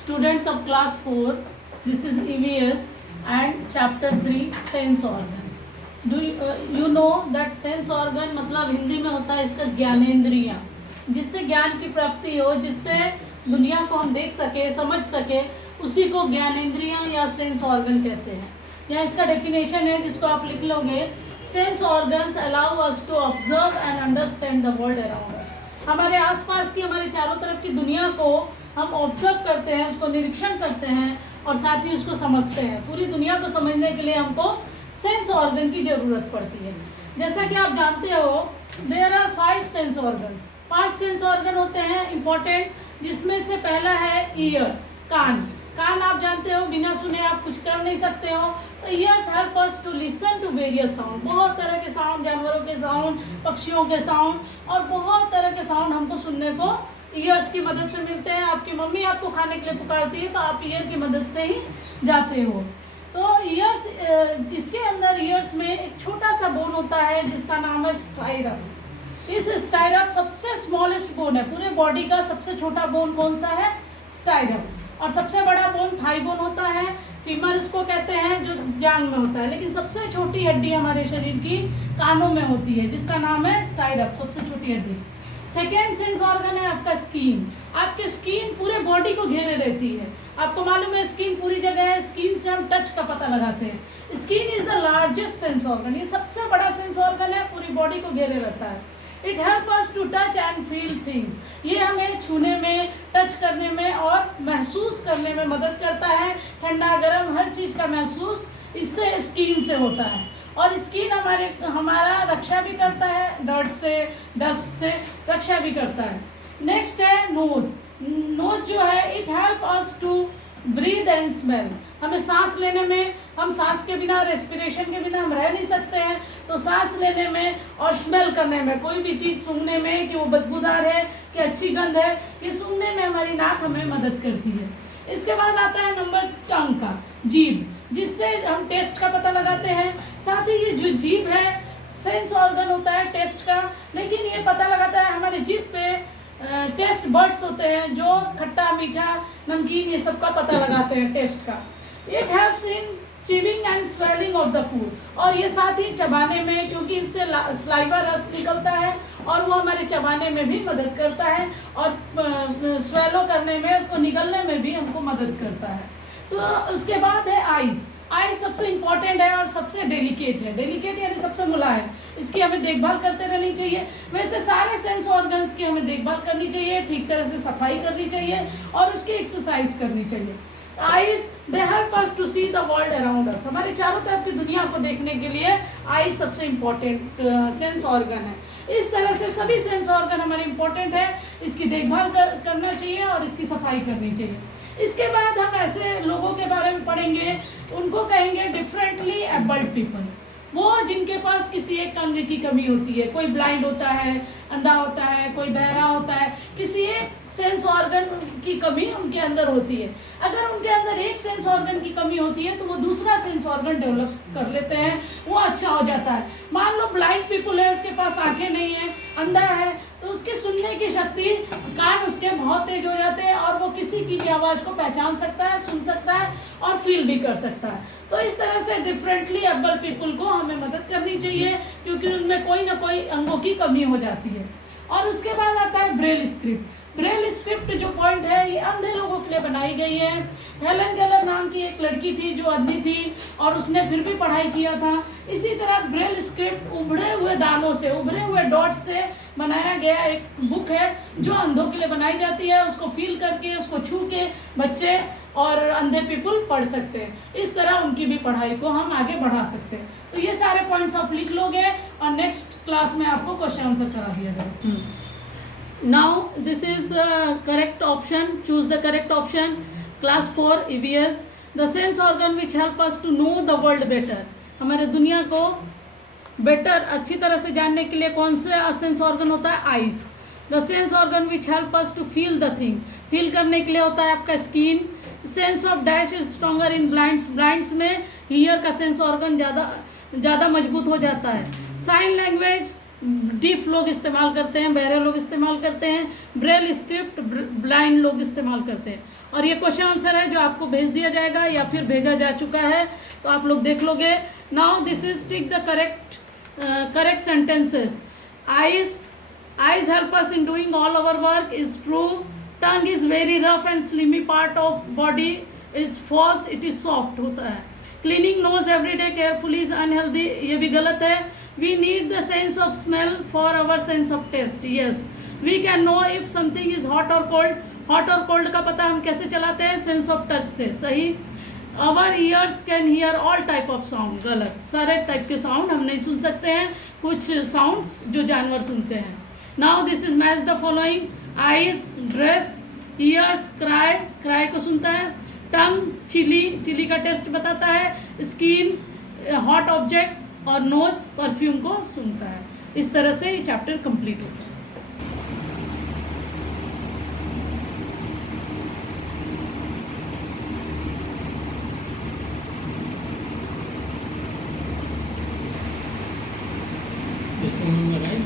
Students of class 4, this is EVS and chapter 3 sense organs. Do you know that sense organ मतलब हिंदी में होता है इसका ज्ञानेंद्रियां, जिससे ज्ञान की प्राप्ति हो, जिससे दुनिया को हम देख सके, समझ सके, उसी को ज्ञानेंद्रियां या सेंस ऑर्गन कहते हैं। यहाँ इसका डेफिनेशन है जिसको आप लिख लोगे, sense organs allow us to observe and understand the world around us. हमारे आसपास की, हमारे चारों तरफ की दुनिया को हम ऑब्जर्व करते हैं, उसको निरीक्षण करते हैं और साथ ही उसको समझते हैं। पूरी दुनिया को समझने के लिए हमको सेंस ऑर्गन की ज़रूरत पड़ती है। जैसा कि आप जानते हो, there are 5 sense organ. 5 sense organ होते हैं इम्पोर्टेंट, जिसमें से पहला है ईयर्स, कान। कान आप जानते हो, बिना सुने आप कुछ कर नहीं सकते हो। तो ears help us to listen to various sound. बहुत तरह के साउंड, जानवरों के साउंड, पक्षियों के साउंड और बहुत तरह के साउंड हमको सुनने को ईयर्स की मदद से मिलते हैं। आपकी मम्मी आपको खाने के लिए पुकारती है तो आप ईयर की मदद से ही जाते हो। तो ईयर्स, इसके अंदर ईयर्स में एक छोटा सा बोन होता है जिसका नाम है स्टाइरम। इस स्टाइरम सबसे स्मॉलेस्ट बोन है, पूरे बॉडी का सबसे छोटा बोन कौन सा है? स्टाइरम। और सबसे बड़ा बोन थाई बोन होता है, फीमर इसको कहते हैं, जो जांग में होता है। लेकिन सबसे छोटी हड्डी हमारे शरीर की कानों में होती है, जिसका नाम है स्टाइरम, सबसे छोटी हड्डी। सेकेंड सेंस ऑर्गन है आपका स्किन। आपकी स्किन पूरे बॉडी को घेरे रहती है। आपको मालूम है स्किन पूरी जगह है, स्किन से हम टच का पता लगाते हैं। Skin is the largest sense organ, ये सबसे बड़ा सेंस ऑर्गन है, पूरी बॉडी को घेरे रहता है। It help us to touch and feel things. ये हमें छूने में, टच करने में और महसूस करने में मदद करता है। ठंडा गर्म हर चीज़ का महसूस इससे, स्किन से होता है। और स्किन हमारा रक्षा भी करता है, डर्ट से, डस्ट से रक्षा भी करता है। नेक्स्ट है नोज। नोज जो है, it help us to breathe and smell. हमें सांस लेने में, हम सांस के बिना, रेस्पिरेशन के बिना हम रह नहीं सकते हैं। तो सांस लेने में और स्मेल करने में, कोई भी चीज़ सूंघने में कि वो बदबूदार है कि अच्छी गंध है, ये सूंघने में हमारी नाक हमें मदद करती है। इसके बाद आता है नंबर टंग का, जीभ, जिससे हम टेस्ट का पता लगाते हैं। साथ ही ये जो जीभ है सेंस ऑर्गन होता है टेस्ट का, लेकिन ये पता लगाता है, हमारे जीभ पे टेस्ट बर्ड्स होते हैं जो खट्टा, मीठा, नमकीन ये सब का पता लगाते हैं टेस्ट का। It helps in chewing and swelling of the food. और ये साथ ही चबाने में, क्योंकि इससे स्लाइवा रस निकलता है और वो हमारे चबाने में भी मदद करता है और स्वेलो करने में, उसको निगलने में भी हमको मदद करता है। तो उसके बाद है आइज़। आइज सबसे इम्पॉर्टेंट है और सबसे डेलिकेट है। डेलिकेट यानी सबसे मुलायम, इसकी हमें देखभाल करते रहनी चाहिए। वैसे सारे सेंस ऑर्गन्स की हमें देखभाल करनी चाहिए, ठीक तरह से सफाई करनी चाहिए और उसकी एक्सरसाइज करनी चाहिए। Eyes they help us to see the world around us. हमारे चारों तरफ की दुनिया को देखने के लिए आइज सबसे इम्पोर्टेंट सेंस ऑर्गन है। इस तरह से सभी सेंस ऑर्गन हमारे इम्पोर्टेंट है, इसकी देखभाल करना चाहिए और इसकी सफाई करनी चाहिए। इसके बाद हम ऐसे लोगों के बारे में पढ़ेंगे, उनको कहेंगे डिफरेंटली एबल्ड पीपल। वो जिनके पास किसी एक अंग की कमी होती है, कोई ब्लाइंड होता है, अंधा होता है, कोई बहरा होता है, किसी एक सेंस ऑर्गन की कमी उनके अंदर होती है। अगर उनके अंदर एक सेंस ऑर्गन की कमी होती है तो वो दूसरा सेंस ऑर्गन डेवलप कर लेते हैं, वो अच्छा हो जाता है। मान लो ब्लाइंड पीपल है, उसके पास आंखें नहीं है, अंधा है, तो उसकी सुनने की शक्ति, कान उसके बहुत तेज हो जाते हैं और वो किसी की भी आवाज़ को पहचान सकता है, सुन सकता है और फील भी कर सकता है। तो इस तरह से डिफरेंटली एबल पीपल को हमें मदद करनी चाहिए, क्योंकि उनमें कोई ना कोई अंगों की कमी हो जाती है। और उसके बाद आता है ब्रेल स्क्रिप्ट। ब्रेल स्क्रिप्ट जो पॉइंट है, ये अंधे लोगों के लिए बनाई गई है। हेलन केलर नाम की एक लड़की थी जो अंधी थी और उसने फिर भी पढ़ाई किया था। इसी तरह ब्रेल स्क्रिप्ट उभरे हुए दानों से, उभरे हुए डॉट से बनाया गया एक बुक है जो अंधों के लिए बनाई जाती है। उसको फील करके, उसको छू के बच्चे और अंधे पीपल पढ़ सकते हैं। इस तरह उनकी भी पढ़ाई को हम आगे बढ़ा सकते हैं। तो ये सारे पॉइंट्स आप लिख लोगे और नेक्स्ट क्लास में आपको क्वेश्चन आंसर करा दिया जाएगा। Now this is correct option, choose the correct option. Class 4 EVS, the sense organ which help us to know the world better. हमारे दुनिया को बेटर, अच्छी तरह से जानने के लिए कौन सा सेंस ऑर्गन होता है? Eyes. The sense organ which help us to feel the thing, feel करने के लिए होता है आपका skin. Sense of dash is stronger in blinds, blinds में हियर का सेंस ऑर्गन ज़्यादा मजबूत हो जाता है। साइन लैंग्वेज डीफ लोग इस्तेमाल करते हैं, बहरे लोग इस्तेमाल करते हैं। ब्रेल स्क्रिप्ट ब्लाइंड लोग इस्तेमाल करते हैं। और ये क्वेश्चन आंसर है जो आपको भेज दिया जाएगा या फिर भेजा जा चुका है, तो आप लोग देख लोगे. Now this is tick the correct sentences. Eyes help us in doing all our work is true. Tongue is very rough and slimy part of body is false. It is soft होता है. Cleaning nose every day carefully is unhealthy. ये भी गलत है. We need the sense of smell for our sense of taste. Yes. We can know if something is hot or cold. Hot और cold का पता हम कैसे चलाते हैं? Sense of touch से. सही. Our ears can hear all type of sound. गलत. सारे टाइप के साउंड हम नहीं सुन सकते हैं. कुछ साउंड्स जो जानवर सुनते हैं. Now this is match the following. Eyes, dress, ears, cry को सुनता है. Tongue, चिली का टेस्ट बताता है. Skin, hot object और nose, परफ्यूम को सुनता है. इस तरह से ये चैप्टर कंप्लीट होता है. इसको हम लगाएं.